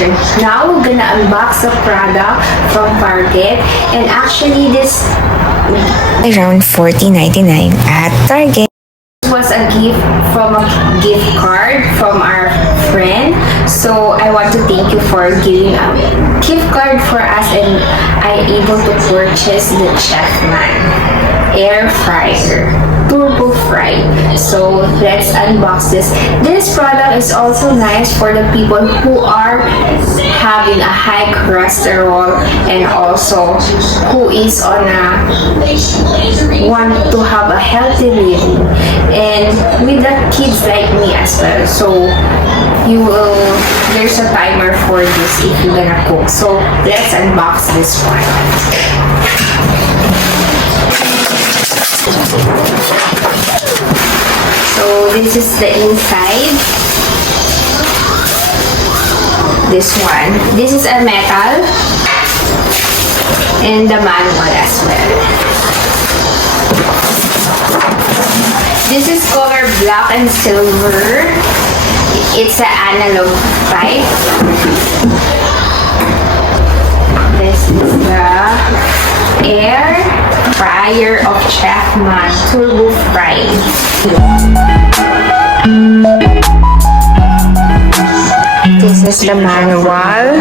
kitchen. Now we're gonna unbox the product from Target, and actually this Around $40.99 at Target. was a gift from a gift card from our friend. So I want to thank you for giving a gift card for us, and I able to purchase the Chefman Airfryer turbo fry. So let's unbox this. This product is also nice for the people who are having a high cholesterol, and also who is on a want to have a healthy living, and with the kids like me as well. So you will, there's a timer for this if you're gonna cook. So let's unbox this one. So this is the inside. This one. This is a metal, and the manual as well. This is color black and silver. It's an analog type. This is the air fryer of Chefman turbo fry. This is the manual.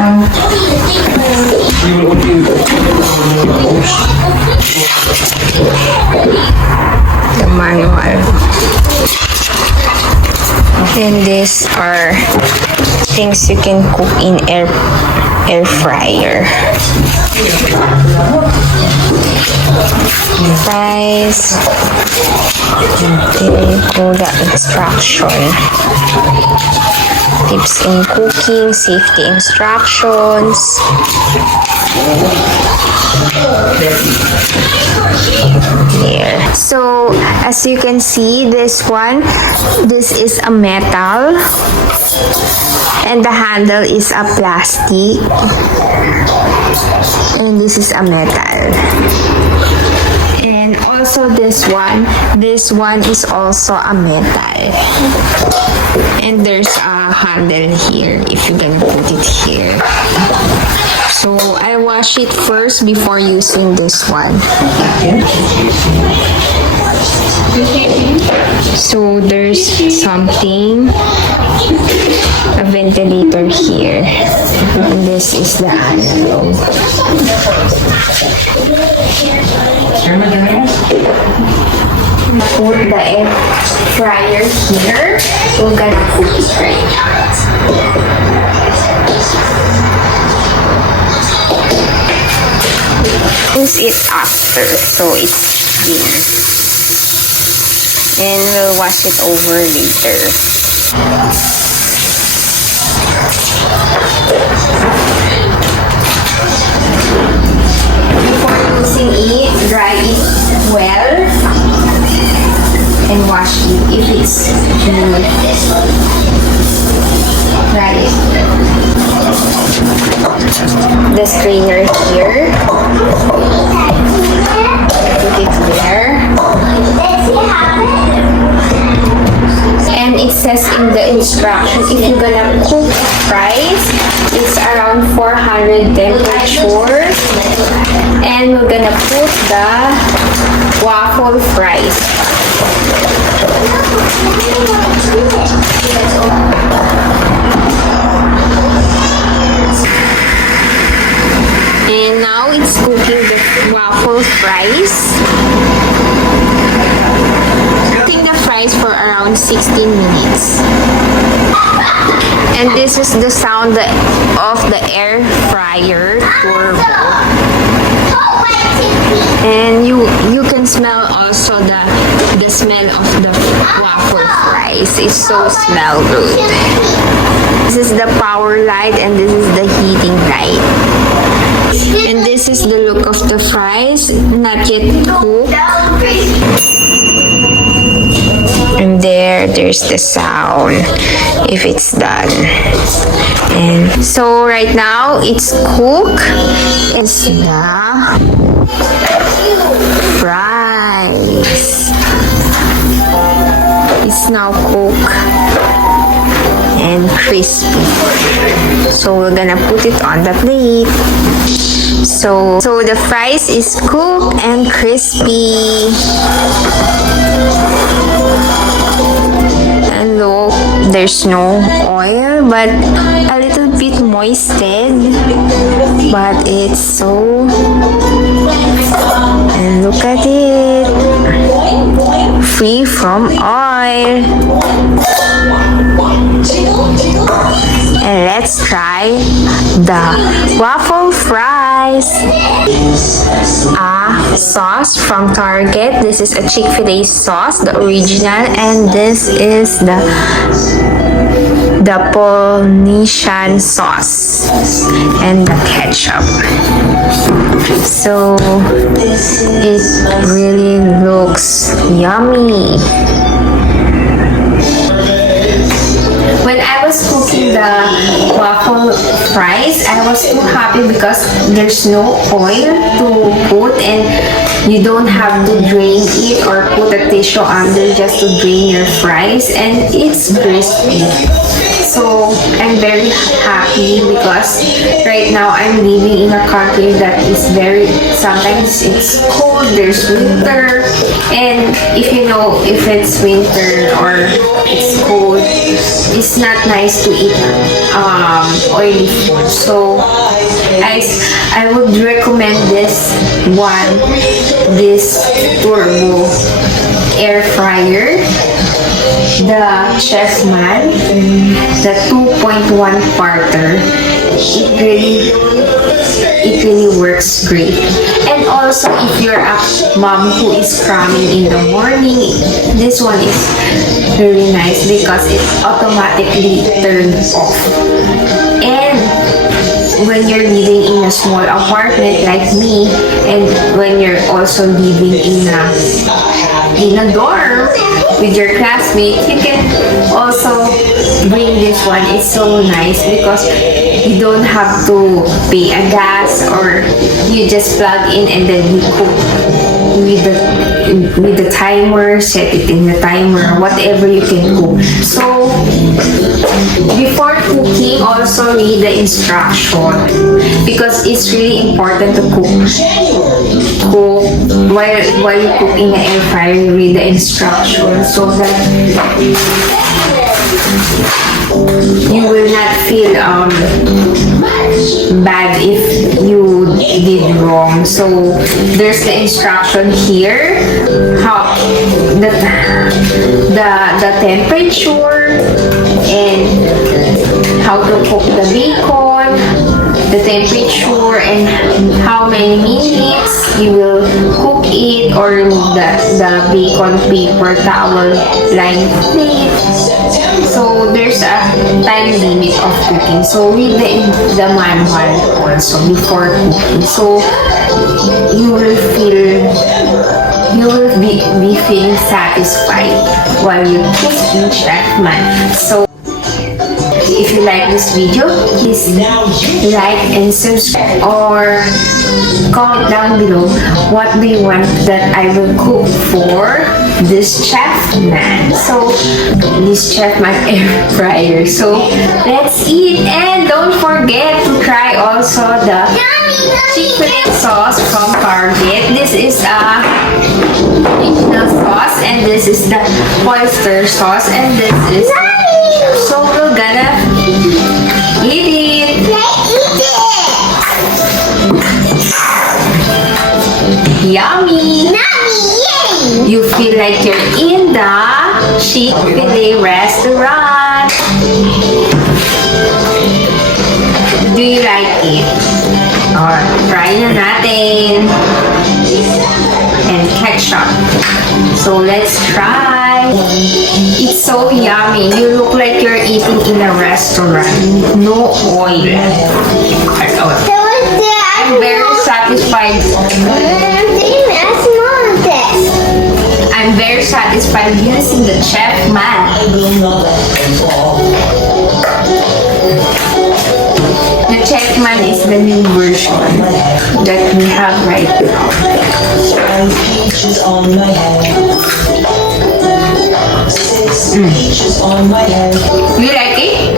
The manual. And these are things you can cook in air fryer. Fries. Okay, the instruction. Tips in cooking, safety instructions. Here. So, as you can see, this is a metal, and the handle is a plastic, and this is a metal. And also this one is also a metal. And there's a handle here if you're gonna put it here. So I wash it first before using this one. So there's something, a ventilator here, and this is the handle. Put the air fryer here. We're gonna cook it right now. Use it after, so it's clean. And we'll wash it over later. Before using it, dry it well and wash it if it's humid. Dry it. The strainer here. Put it there. And it says in the instructions, if you're gonna cook fries, it's around 400 temperature, and we're gonna put the waffle fries. And now it's cooking the waffle fries. Cooking the fries for around 16 minutes. And this is the sound of the air fryer turbo. And you can smell also the smell of the waffle fries. It's so smell good. This is the power light, and this is the heating light. And this is the look of the fries, not yet cooked. And there's the sound if it's done. And so right now it's cooked. It's the fries. It's now cooked and crispy. So we're gonna put it on the plate. So the fries is cooked and crispy. And look, there's no oil, but a little bit moisted. But it's so... And look at it. Free from oil. And let's try the waffle fries. Sauce from Target. This is a Chick-fil-A sauce, the original, and this is the Polynesian sauce and the ketchup. So it really looks yummy. When I was cooking the waffle fries, I was too happy because there's no oil to put and you don't have to drain it or put a tissue under just to drain your fries, and it's crispy. So I'm very happy because right now I'm living in a country that is sometimes it's cold, there's winter, and if it's winter or it's cold, it's not nice to eat oily food. So I would recommend this turbo air fryer, the Chefman, the 2.1 parter. It really works great. And also, if you're a mom who is cramming in the morning, this one is really nice because it automatically turns off. And when you're living in a small apartment like me, and when you're also living in a dorm with your classmates, you can also bring this one. It's so nice because you don't have to pay a gas, or you just plug in and then you cook with the timer, set it in the timer, whatever you can cook. So before cooking, also read the instruction because it's really important to cook while you cook in the air fryer. You read the instruction so that you will not feel bad if you did wrong. So there's the instruction here, how the temperature and how to cook the bacon, the temperature and how many minutes you will cook it, or remove the bacon paper towel line plate. So there's a time limit of cooking. So read the manual also before cooking. So you will be feeling satisfied while you cook in Chefman. So if you like this video, please like and subscribe, or comment down below what do you want that I will cook for this Chefman. So this Chefman air fryer. So let's eat, and don't forget to try also the chick-fil-a sauce from Target. This is a original sauce, and this is the oyster sauce, and this is so we're gonna eat it. Yummy! You feel like you're in the Chick-fil-A restaurant. Do you like it? Or try na natin. And ketchup. So let's try. It's so yummy. You look like you're eating in a restaurant. No oil. I'm very satisfied. I'm very satisfied using the Chefman. The Chefman is the new version that we have right now. You like it?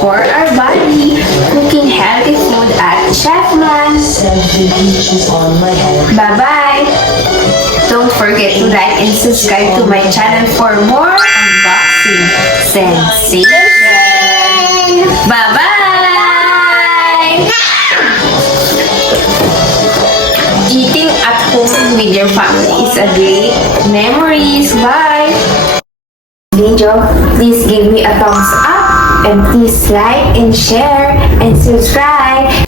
for our body. Cooking healthy food at Chefman. Bye-bye! Don't forget to like and subscribe to my channel for more unboxing sensation. Bye-bye! Eating at home with your family is a great memories. Bye! Video, please give me a thumbs up and please like and share and subscribe.